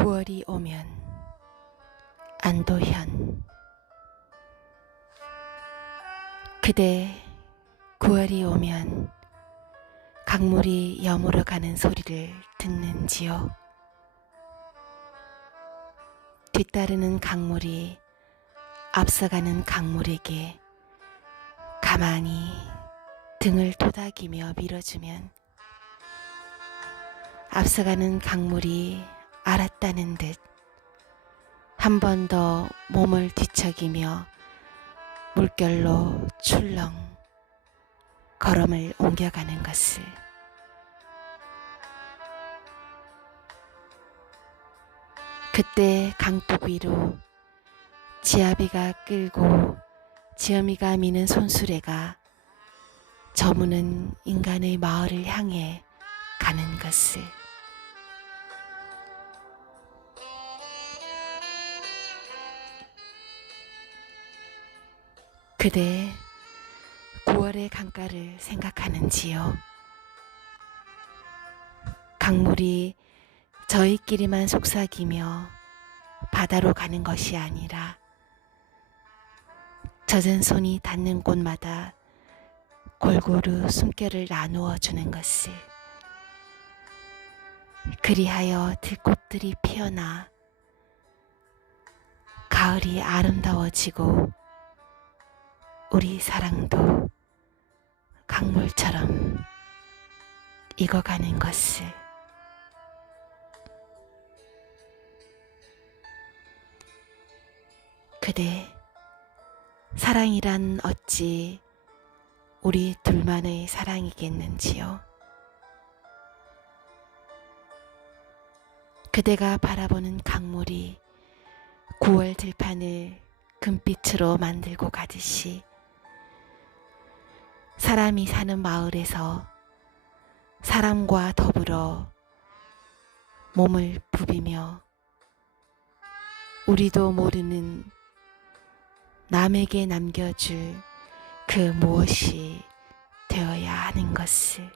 9월이 오면 안도현 그대 9월이 오면 강물이 여물어 가는 소리를 듣는지요. 뒤따르는 강물이 앞서가는 강물에게 가만히 등을 토닥이며 밀어주면 앞서가는 강물이 알았다는 듯. 한 번 더 몸을 뒤척이며 물결로 출렁 걸음을 옮겨가는 것을. 그때 강둑 위로 지아비가 끌고 지엄이가 미는 손수레가 저무는 인간의 마을을 향해 가는 것을 그대 9월의 강가를 생각하는지요? 강물이 저희끼리만 속삭이며 바다로 가는 것이 아니라 젖은 손이 닿는 곳마다 골고루 숨결을 나누어 주는 것을 그리하여 들꽃들이 피어나 가을이 아름다워지고 우리 사랑도 강물처럼 익어가는 것을 그대 사랑이란 어찌 우리 둘만의 사랑이겠는지요. 그대가 바라보는 강물이 9월 들판을 금빛으로 만들고 가듯이 사람이 사는 마을에서 사람과 더불어 몸을 부비며 우리도 모르는 남에게 남겨줄 그 무엇이 되어야 하는 것을